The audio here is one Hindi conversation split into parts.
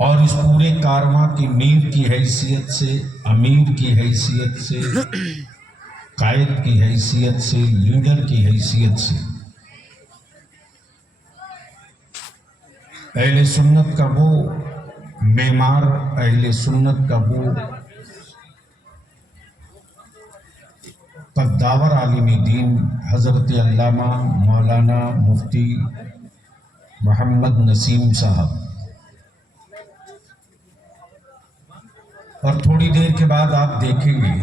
और इस पूरे कारवां की मीर की हैसियत से, अमीर की हैसियत से, कायद की हैसियत से, लीडर की हैसियत से अहले सुन्नत का वो मेमार, अहले सुन्नत का वो कद्दावर आलिमी दीन हज़रत अल्लामा मौलाना मुफ्ती मोहम्मद नसीम साहब, और थोड़ी देर के बाद आप देखेंगे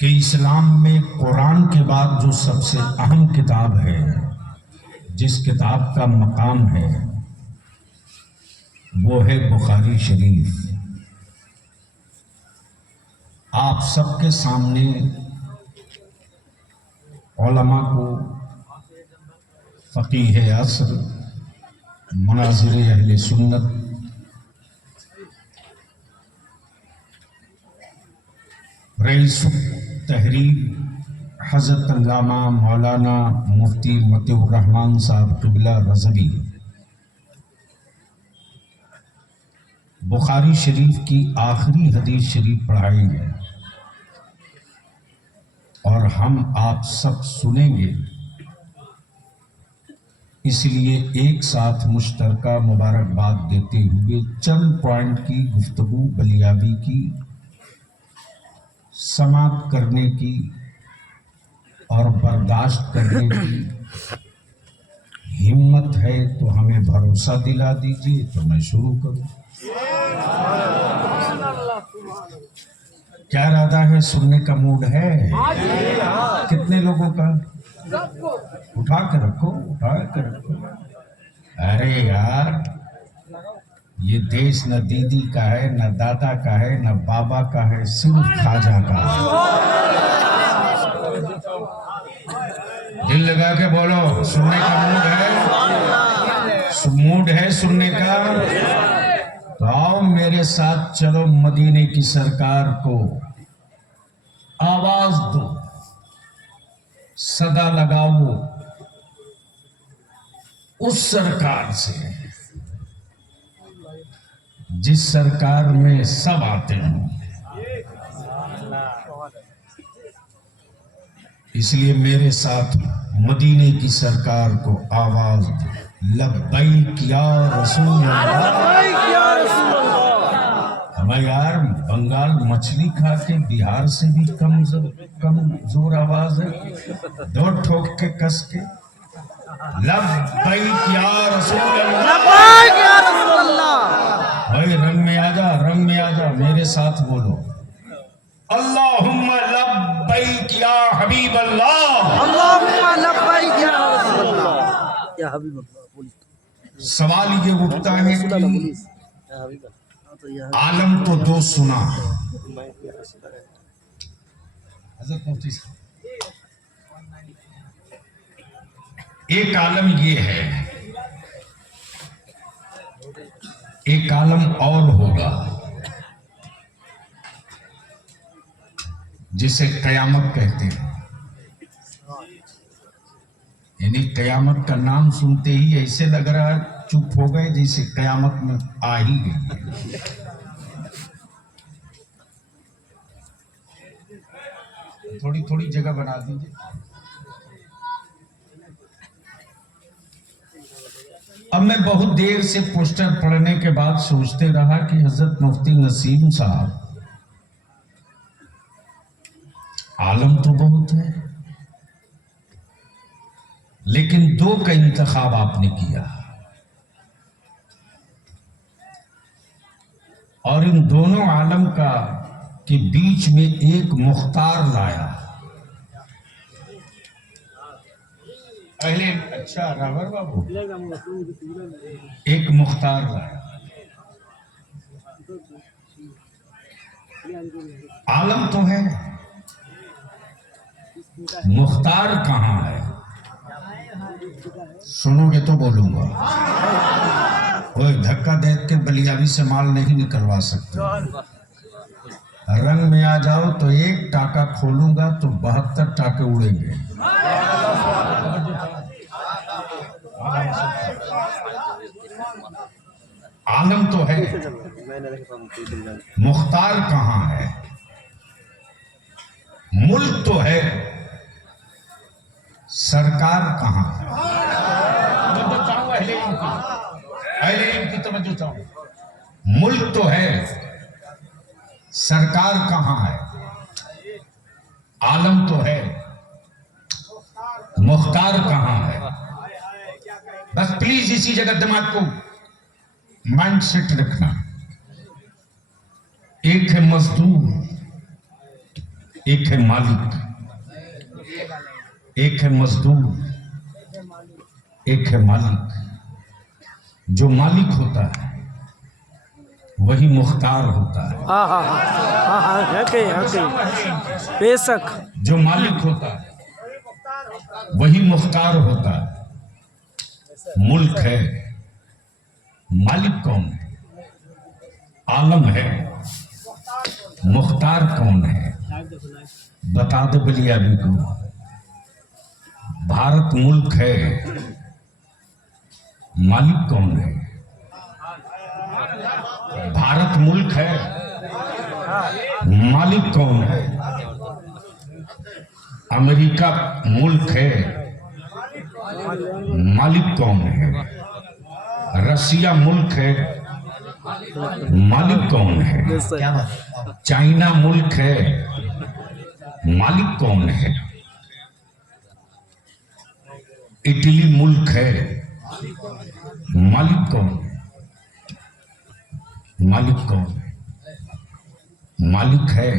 कि इस्लाम में कुरान के बाद जो सबसे अहम किताब है, जिस किताब का मकाम है, वो है बुखारी शरीफ। आप सबके सामने उलमा को, फ़क़ीह असर, मुनाज़िर अहले सुन्नत, रईस तहरीर हज़रत अल्लामा मौलाना मुफ्ती मतीउर रहमान साहब क़िबला रज़वी बुखारी शरीफ की आखिरी हदीस शरीफ पढ़ाएंगे और हम आप सब सुनेंगे। इसलिए एक साथ मुश्तरका मुबारकबाद देते हुए चंद पॉइंट की गुफ्तगू बलियाबी की, समाप्त करने की और बर्दाश्त करने की हिम्मत है तो हमें भरोसा दिला दीजिए तो मैं शुरू करूं। क्या इरादा है? सुनने का मूड है? कितने लोगों का? उठा के रखो, उठा के रखो। अरे यार, ये देश न दीदी का है, न दादा का है, न बाबा का है, सिर्फ खाजा का। दिल लगा के बोलो, सुनने का मूड है? मूड है सुनने का? तो आओ मेरे साथ, चलो मदीने की सरकार को आवाज दो, सदा लगाओ उस सरकार से जिस सरकार में सब आते हैं। इसलिए मेरे साथ मदीने की सरकार को आवाज दो, लब्बैक या रसूल अल्लाह। हमें यार बंगाल मछली खा के बिहार से भी कम जोर आवाज है। दो ठोक के कस के लब्बैक या रसूल अल्लाह। भाई रंग में आ जा, रंग में आ जा, मेरे साथ बोलो, अल्लाहुम्मा लब्बैक या हबीब अल्लाह। अल्लाहुम्मा लब्बैक या रसूल अल्लाह। या हबीब अल्लाह। सवाल ये उठता है कि आलम तो दो सुना। हज़रत मुफ्ती साहब, एक आलम ये है, एक आलम और होगा जिसे कयामत कहते हैं। यानी कयामत का नाम सुनते ही ऐसे लग रहा है चुप हो गए जैसे कयामत में आ ही गई है। थोड़ी थोड़ी जगह बना दीजिए। अब मैं बहुत देर से पोस्टर पढ़ने के बाद सोचते रहा कि हजरत मुफ्ती नसीम साहब, आलम तो बहुत है, लेकिन दो का इंतखाब आपने किया और इन दोनों आलम का के बीच में एक मुख्तार लाया। पहले अच्छा रावर बाबू, एक मुख्तार लाया। आलम तो है, मुख्तार कहाँ है? सुनोगे तो बोलूंगा। कोई धक्का दे के बलियाबी से माल नहीं निकलवा सकते। रंग में आ जाओ तो एक टाका खोलूंगा तो 72 टाके उड़ेंगे। आलम तो है, मुख्तार कहाँ है? मुल्क तो है, सरकार कहाँ है? तवज्जो चाहूं अहले इल्म की तवज्जो चाहूं। मुल्क तो है, सरकार कहाँ है? आलम तो है, मुख्तार कहाँ है? बस प्लीज इसी जगह दिमाग को माइंड सेट रखना। एक है मजदूर, एक है मालिक। एक है मजदूर, एक है मालिक। जो मालिक होता है वही मुख्तार होता है। हाँ हाँ हाँ हाँ है कहीं बेशक। जो मालिक होता है वही मुख्तार होता है। मुल्क है, मालिक कौन है? आलम है, मुख्तार कौन है? बता दो बलियाबी को। भारत मुल्क है, मालिक कौन है? भारत मुल्क है, मालिक कौन है? अमेरिका मुल्क है, मालिक कौन है? रसिया मुल्क है, मालिक कौन है? चाइना मुल्क है, मालिक कौन है? इटली मुल्क है, मालिक कौन है? मालिक कौन है? मालिक है,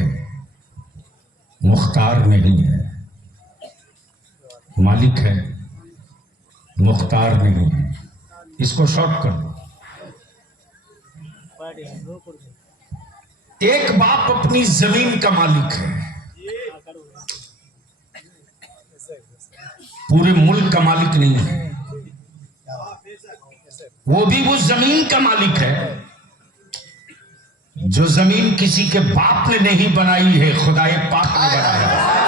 मुख्तार नहीं है। मालिक है, मुख्तार नहीं है। इसको शॉर्ट कर दो। एक बाप अपनी जमीन का मालिक है, पूरे मुल्क का मालिक नहीं है। वो भी वो जमीन का मालिक है जो जमीन किसी के बाप ने नहीं बनाई है, खुदाए पाक ने बनाया है।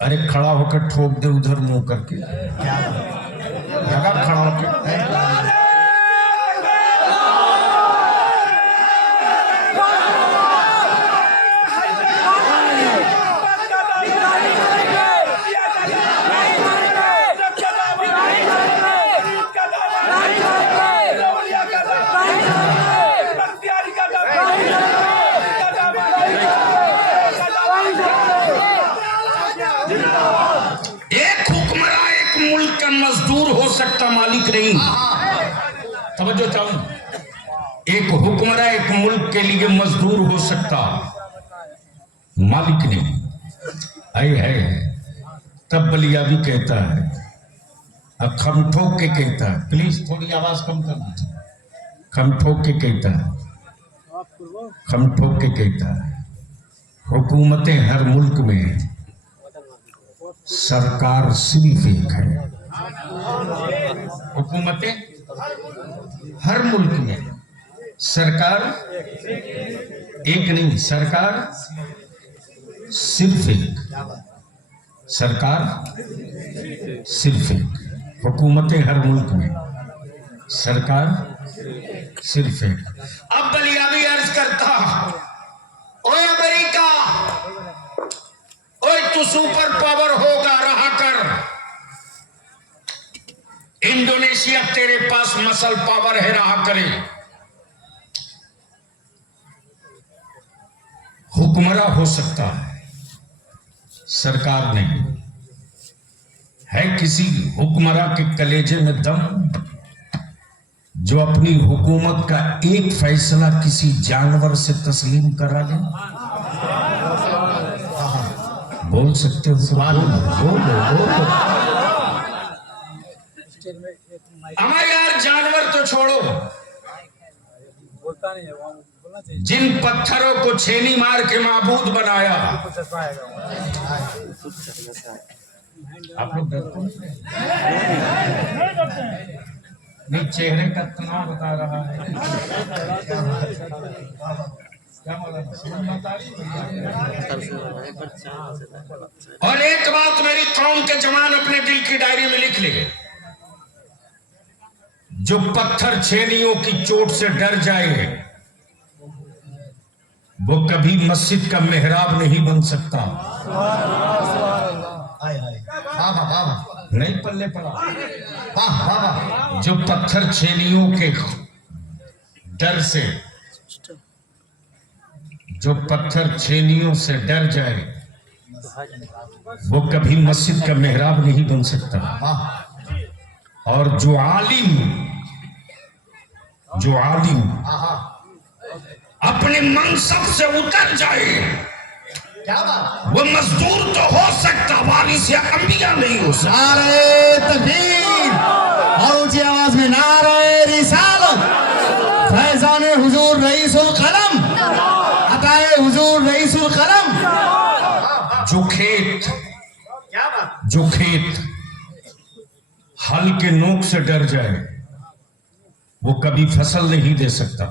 अरे खड़ा होकर ठोक दे उधर मुंह करके, लगा खड़ा होकर। मजदूर हो सकता, मालिक नहीं। तवज्जो चाहूं। एक हुक्मरान एक मुल्क के लिए मजदूर हो सकता, मालिक नहीं। है तब बलियाबी कहता है, अब खम ठोक के कहता है। प्लीज थोड़ी आवाज कम कर दीजिए। खम ठोक के कहता है, खम ठोक के कहता है, हुकूमतें हर मुल्क में, सरकार सिर्फ एक है। हुकूमतें हर मुल्क में, सरकार एक नहीं, सरकार सिर्फ एक। सरकार सिर्फ एक। हुकूमतें हर मुल्क में, सरकार सिर्फ एक। अब बलियाबी अर्ज करता, ओए अमेरिका, ओए तू सुपर पावर होगा, रहा कर। इंडोनेशिया तेरे पास मसल पावर है, रहा करे। हुक्मरान हो सकता है, सरकार नहीं है। किसी हुक्मरान के कलेजे में दम जो अपनी हुकूमत का एक फैसला किसी जानवर से तस्लीम करा ले। बोल सकते हो? हमारे यार जानवर तो छोड़ो, बोलता नहीं है। जिन पत्थरों को छेनी मार के माबूद बनाया, आप लोग डरते नहीं? चेहरे का तनाव बता रहा है। क्या मौलाना समझ में आता है? बच्चा और एक बात मेरी कौम के जवान अपने दिल की डायरी में लिख ले, जो पत्थर छेनियों की चोट से डर जाए वो कभी मस्जिद का मेहराब नहीं बन सकता। नहीं पल्ले पड़ा। जो पत्थर छेनियों के डर से, जो पत्थर छेनियों से डर जाए वो कभी मस्जिद का मेहराब नहीं बन सकता। और जो आलिम अपने मनसब से उतर जाए, क्या बात, वो मजदूर तो हो सकता, वारिस या अंबिया नहीं हो सकता। नारे तकबीर और ऊंची आवाज में नारे रिसालत, फैजान हुजूर रईसुल कलम, अताए हुजूर रईसुल कलम। जो खेत हल के नोक से डर जाए वो कभी फसल नहीं दे सकता।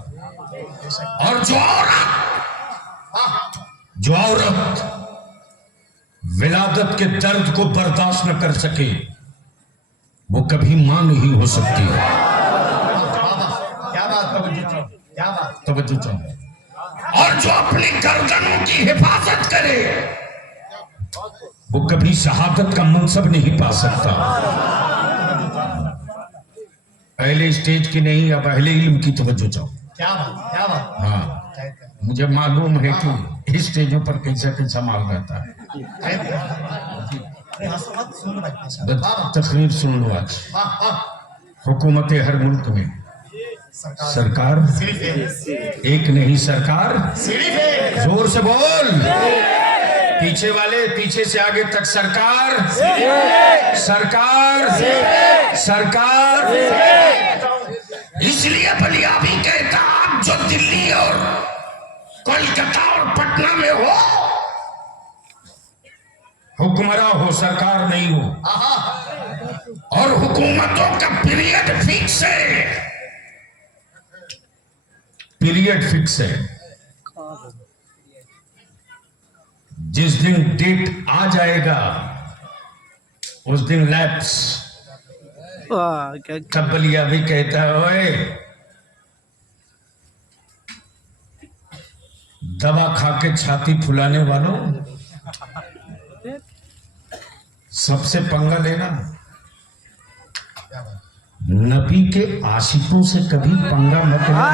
और जो औरत विलादत के दर्द को बर्दाश्त न कर सके वो कभी मां नहीं हो सकती। तवज्जो चाहो। और जो अपनी गर्दनों की हिफाजत करे वो कभी शहादत का मनसब नहीं पा सकता। पहले स्टेज की नहीं, अब अहले इल्म की तवज्जो चाहो। क्या बात। हाँ, मुझे मालूम है कि इस स्टेजों पर कैसा कैसा माल रहता है। तकरीर सुन लो आज। हुकूमत हर मुल्क में सरकार एक नहीं, सरकार जोर से बोल, पीछे वाले पीछे से आगे तक सरकार सरकार सरकार। इसलिए बलियाबी कहता, आप जो दिल्ली और कोलकाता और पटना में हो, हुक्मरान हो, सरकार नहीं हो। और हुकूमतों का पीरियड फिक्स है, पीरियड फिक्स है। जिस दिन डेट आ जाएगा उस दिन लैप्स। तब बलियाबी कहता है, ओए दवा खा के छाती फुलाने वालों, सबसे पंगा लेना, नबी के आशिकों से कभी पंगा मत लेना।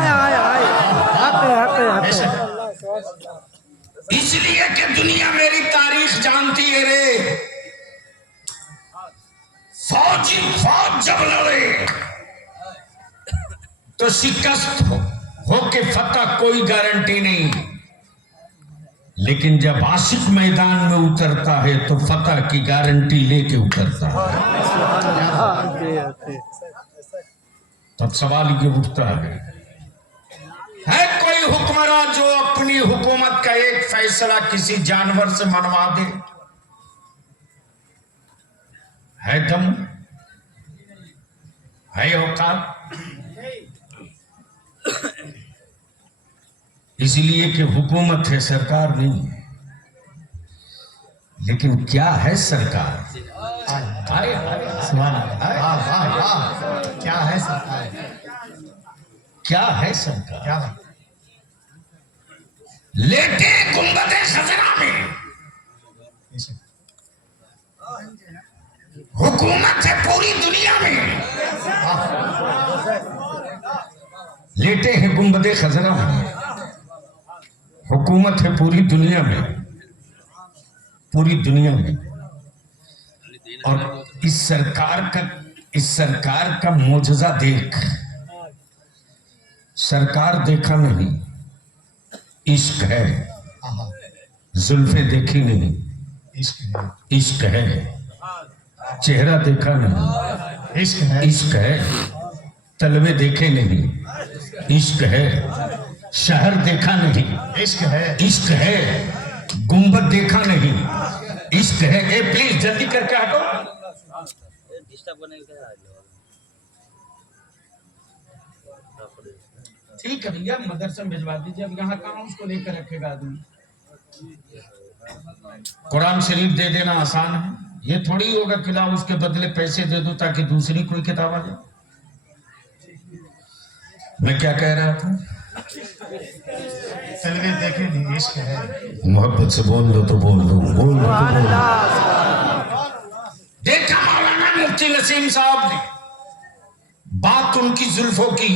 इसलिए कि दुनिया मेरी तारीख जानती है रे। फौज जब लड़े तो शिकस्त हो के फतह कोई गारंटी नहीं, लेकिन जब आशिक मैदान में उतरता है तो फतह की गारंटी लेके उतरता है। तब सवाल ये उठता है कोई हुक्मरान जो अपनी हुकूमत का एक फैसला किसी जानवर से मनवा दे? है दम, है औकात? इसलिए कि हुकूमत है, सरकार नहीं है। लेकिन क्या है सरकार? क्या है सरकार? क्या है सरकार? लेटे गुंबदे खजरा में हुकूमत है पूरी दुनिया में। लेटे हैं गुंबदे खजरा में, हुकूमत है पूरी दुनिया में, पूरी दुनिया में। और इस सरकार का मोजज़ा देख। सरकार देखा नहीं, इश्क है। जुल्फे देखी नहीं, इश्क है। चेहरा देखा नहीं, इश्क है। तलवे देखे नहीं, इश्क है। शहर देखा नहीं, इश्क है। गुंबद देखा नहीं, इश्क है। ए प्लीज जल्दी करके हटो। ठीक है भैया, मदरसा में भिजवा दीजिए। अब यहाँ कहाँ उसको लेकर रखेगा आदमी। कुरान शरीफ दे देना आसान है, ये थोड़ी होगा कि ला उसके बदले पैसे दे दो ताकि दूसरी कोई किताब आ जाए। मैं क्या कह रहा था? तलवे देखे नहीं, इश्क है। मोहब्बत से बोल लो तो बोल लो, बोल लो तो बोल लो। देखा मौलाना मुफ्ती नसीम साहब ने बात उनकी जुल्फों की,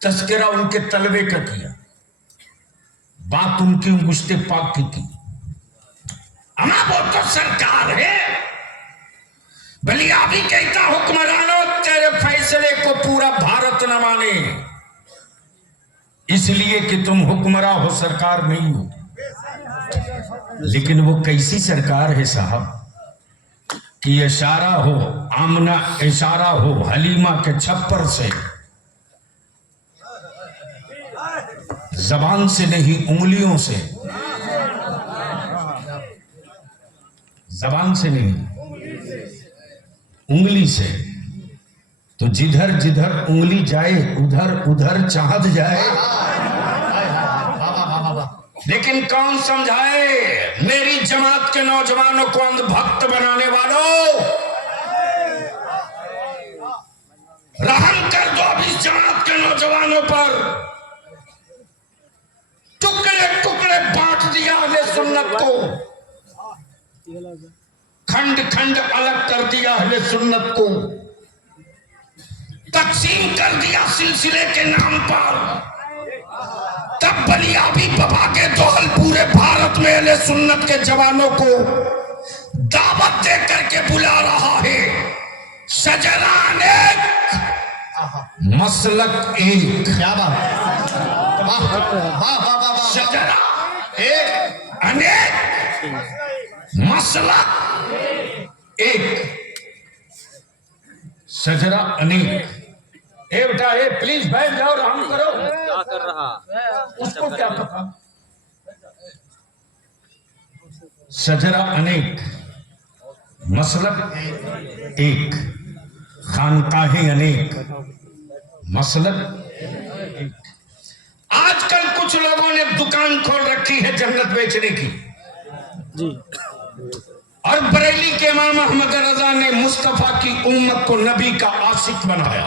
तस्करा उनके तलवे का किया, बात उनकी अंगुश्ते पाक की। अमा वो तो सरकार है, बलिया भी कहता हुक्मरानों तेरे फैसले को पूरा भारत न माने, इसलिए कि तुम हुक्मरां हो, सरकार नहीं हो। लेकिन वो कैसी सरकार है साहब कि इशारा हो, आमना इशारा हो हलीमा के छप्पर से, जबान से नहीं उंगलियों से, जबान से नहीं उंगली से। तो जिधर जिधर उंगली जाए उधर उधर चाहत जाए। लेकिन कौन समझाए मेरी जमात के नौजवानों को अंधभक्त बनाने वालों, रहम कर दो अब इस जमात के नौजवानों पर। टुकड़े टुकड़े बांट दिया अहले सुन्नत को, खंड खंड अलग कर दिया अहले सुन्नत को, तकसीम कर दिया सिलसिले के नाम पर। तब बलियाबी बबा के दोहल पूरे भारत में अहले सुन्नत के जवानों को दावत दे करके बुला रहा है। शजरान एक, मसलक एक। क्या बात, शजरा एक, अनेक, मसलक एक। शजरा अनेक। ए बेटा, ए प्लीज बैठ जाओ, रहम करो। क्या कर रहा उसको क्या पता। शजरा अनेक, मसलक एक, खानकाहें अनेक, मसलक एक। आजकल कुछ लोगों ने दुकान खोल रखी है जन्नत बेचने की जी। और बरेली के इमाम अहमद रजा ने मुस्तफा की उम्मत को नबी का आशिक बनाया,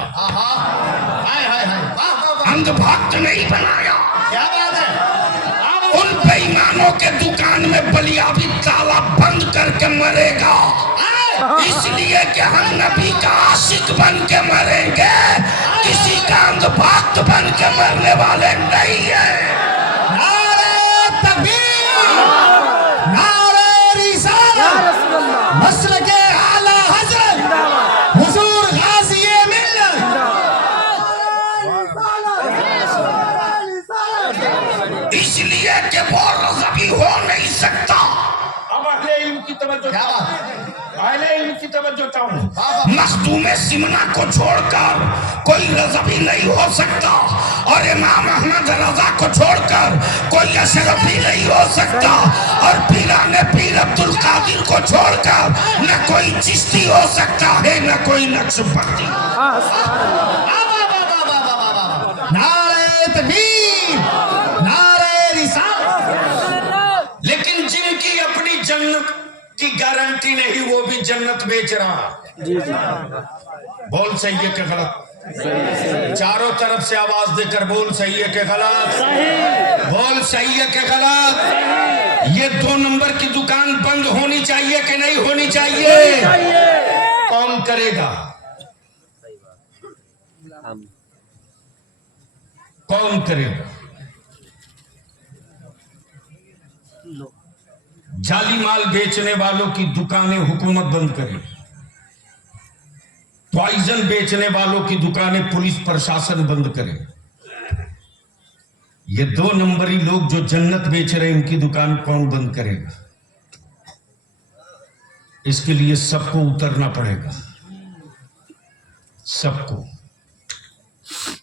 अंधभक्त नहीं बनाया। क्या बात है। उन बेईमानों के दुकान में बलियाबी ताला बंद करके मरेगा, इसलिए कि हम नबी का आशिक बन के मरेंगे, किसी का अंधभक्त बन के मरने वाले नहीं है। नारे तकबीर, नारे रिसालत, मसलके आला हज़रत हुजूर गाज़ी मिल्लत। इसलिए कि वो रज़बी हो नहीं सकता। अब अहले इल्म की तवज्जो, क्या बात, अहले इल्म की तवज्जो चाहूं। मखदूमे सिमना को छोड़कर कोई रज़बी नहीं हो सकता, और इमाम अहमद रजा को छोड़कर कोई अशरफी नहीं हो सकता, और पीराने पीर अब्दुल कादिर को छोड़कर न कोई चिश्ती हो सकता है, न कोई नक्शबंदी। नारे तकबीर, नारे रिसालत। लेकिन जिनकी अपनी जन्नत की गारंटी नहीं, वो भी जन्नत बेच रहा। जी जी। बोल सही है कि गलत? चारों तरफ से आवाज देकर बोल सही है कि गलत? बोल सही है कि गलत? ये 2 नंबर की दुकान बंद होनी चाहिए कि नहीं होनी चाहिए? कौन करेगा? कौन करेगा? जाली माल बेचने वालों की दुकानें हुकूमत बंद करे, पॉइजन बेचने वालों की दुकानें पुलिस प्रशासन बंद करे। ये 2 नंबरी लोग जो जन्नत बेच रहे हैं, इनकी दुकान कौन बंद करेगा? इसके लिए सबको उतरना पड़ेगा, सबको।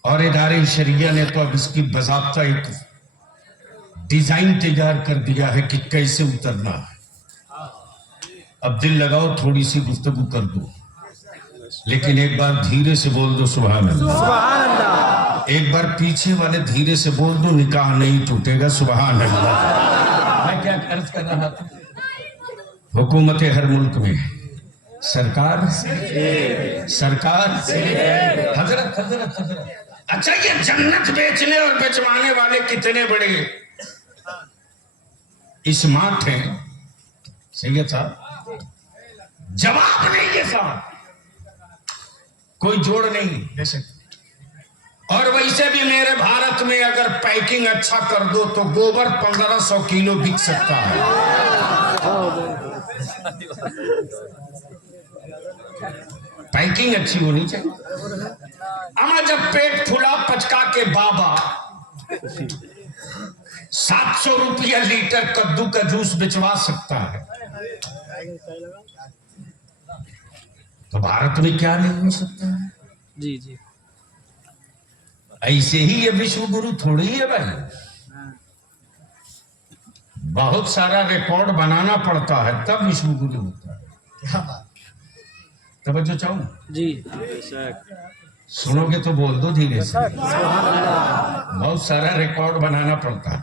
और इदारे शरिया ने तो अब इसकी बाज़ाब्ता एक डिजाइन तैयार कर दिया है कि कैसे उतरना है। अब दिल लगाओ, थोड़ी सी गुफ्तगू कर दो, लेकिन एक बार धीरे से बोल दो सुभान अल्लाह। एक बार पीछे वाले धीरे से बोल दो, निकाह नहीं टूटेगा। सुभान अल्लाह। मैं क्या अर्ज कर रहा था, हुकूमत हर मुल्क में सरकार हजरत हजरत हजरत। अच्छा, ये जन्नत बेचने और बेचवाने वाले कितने बड़े स्मार्ट हैं सैयद साहब। जवाब नहीं है साहब, कोई जोड़ नहीं। जैसे और वैसे भी मेरे भारत में अगर पैकिंग अच्छा कर दो तो गोबर 1500 किलो बिक सकता है। पैकिंग अच्छी होनी चाहिए। अमा जब पेट फुला पचका के बाबा 700 रुपया लीटर कद्दू का जूस बिचवा सकता है, तो भारत में क्या नहीं हो सकता है। जी जी। ऐसे ही ये विश्व गुरु थोड़ी है भाई, बहुत सारा रिकॉर्ड बनाना पड़ता है तब विश्व गुरु होता है। क्या बात, तवज्जो चाहूं जी। सुनोगे तो बोल दो धीरे से। बहुत सारा रिकॉर्ड बनाना पड़ता है।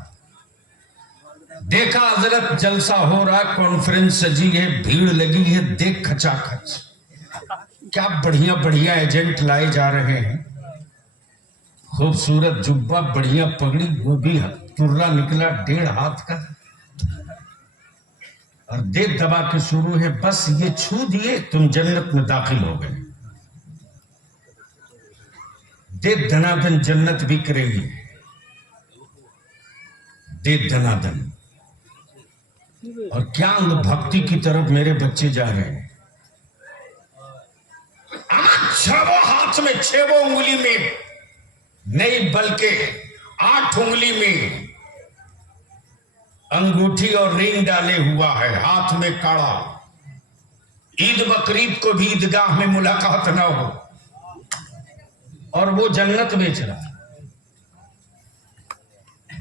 देखा हजरत जलसा हो रहा, कॉन्फ्रेंस सजी है, भीड़ लगी है, देख खचाखच क्या बढ़िया बढ़िया एजेंट लाए जा रहे हैं। खूबसूरत जुब्बा, बढ़िया पगड़ी, वो भी तुर्रा निकला 1.5 हाथ का, और दे दबा के शुरू है, बस ये छू दिए तुम जन्नत में दाखिल हो गए। दे धनाधन जन्नत बिक रही है, दे धनाधन। और क्या भक्ति की तरफ मेरे बच्चे जा रहे हैं। 6 हाथ में 6 उंगली में नहीं बल्कि 8 उंगली में अंगूठी और रिंग डाले हुआ है, हाथ में काड़ा। ईद बकरीद को भी ईदगाह में मुलाकात ना हो, और वो जन्नत बेच रहा है।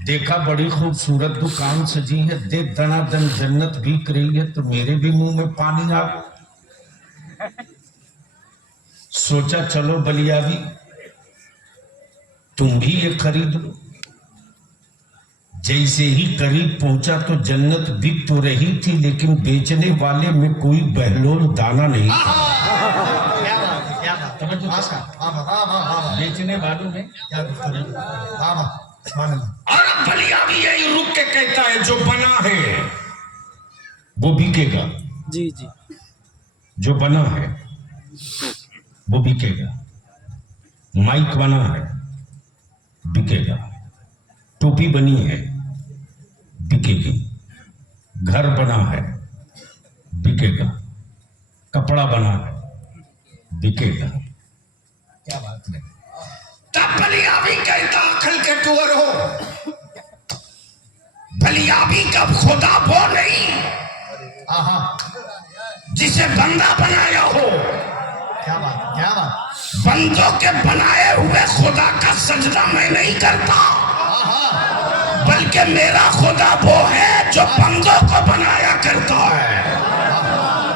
देखा बड़ी खूबसूरत दुकान सजी है, देख दनादन जन्नत बिक रही है, तो मेरे भी मुंह में पानी आ। सोचा चलो बलिया भी तुम भी ये खरीद लो। जैसे ही करीब पहुंचा तो जन्नत बिक तो रही थी, लेकिन बेचने वाले में कोई बहलोल दाना नहीं था। बेचने वालों में और बलिया भी यही रुक के कहता है, जो बना है वो बिकेगा। जी जी। जो बना है वो बिकेगा। माइक बना है बिकेगा, टोपी बनी है बिकेगी, घर बना है बिकेगा, कपड़ा बना है बिकेगा। क्या बात है। तब बलियाबी कहता, अकल के टूर हो, बलियाबी का खुदा वो नहीं जिसे बंदा बनाया हो। क्या बात, क्या बात। बंदों के बनाए हुए खुदा का सजदा मैं नहीं करता, बल्कि मेरा खुदा वो है जो बंदों को बनाया करता है।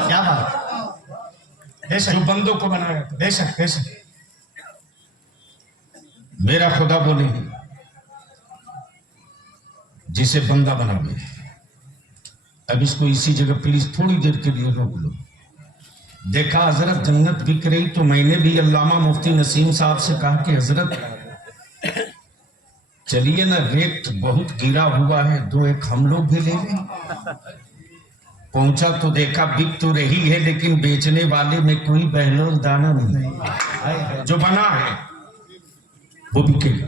क्या बात। जो बंदों को बनाया, बेशक बेशक। मेरा खुदा वो नहीं जिसे बंदा बनावे। अब इसको इसी जगह प्लीज थोड़ी देर के लिए रोक लो। देखा हजरत जन्नत बिक रही, तो मैंने भी अल्लामा मुफ्ती नसीम साहब से कहा कि हजरत चलिए ना, रेट बहुत गिरा हुआ है, 2-1 हम लोग भी ले लें। पहुंचा तो देखा बिक तो रही है, लेकिन बेचने वाले में कोई बहलोल दाना नहीं। जो बना है वो बिकेगा,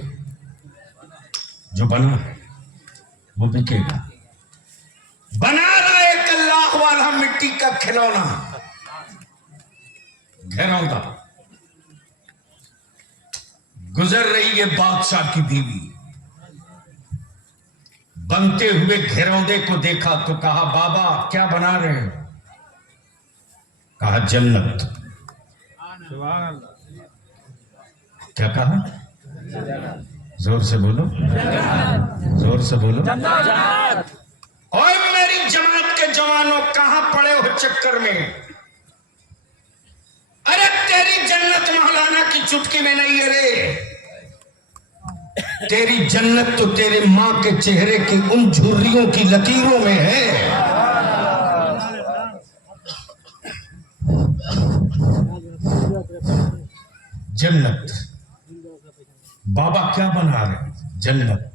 जो बना है वो बिकेगा। बना रहा एक अल्लाह वाला मिट्टी का खिलौना, घरौंदा। गुजर रही है बादशाह की बीवी, बनते हुए घरौंदे को देखा तो कहा, बाबा क्या बना रहे हो? कहा जन्नत। क्या कहा? जोर से बोलो, जोर से बोलो। ओए मेरी जमात के जवानों, कहां पड़े हो चक्कर में? अरे तेरी जन्नत मौलाना की चुटकी में नहीं है रे, तेरी जन्नत तो तेरे माँ के चेहरे की उन झुर्रियों की लकीरों में है। जन्नत बाबा क्या बना रहे? जन्नत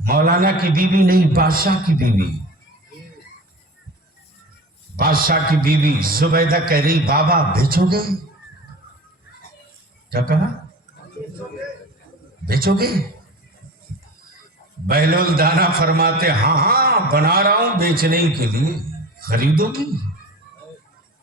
मौलाना की बीवी नहीं, बादशाह की बीवी। बादशाह की बीवी जुबैदा कह रही, बाबा बेचोगे? क्या कहा? बेचोगे? बहलोल दाना फरमाते, हाँ हाँ बना रहा हूं बेचने के लिए, खरीदोगी?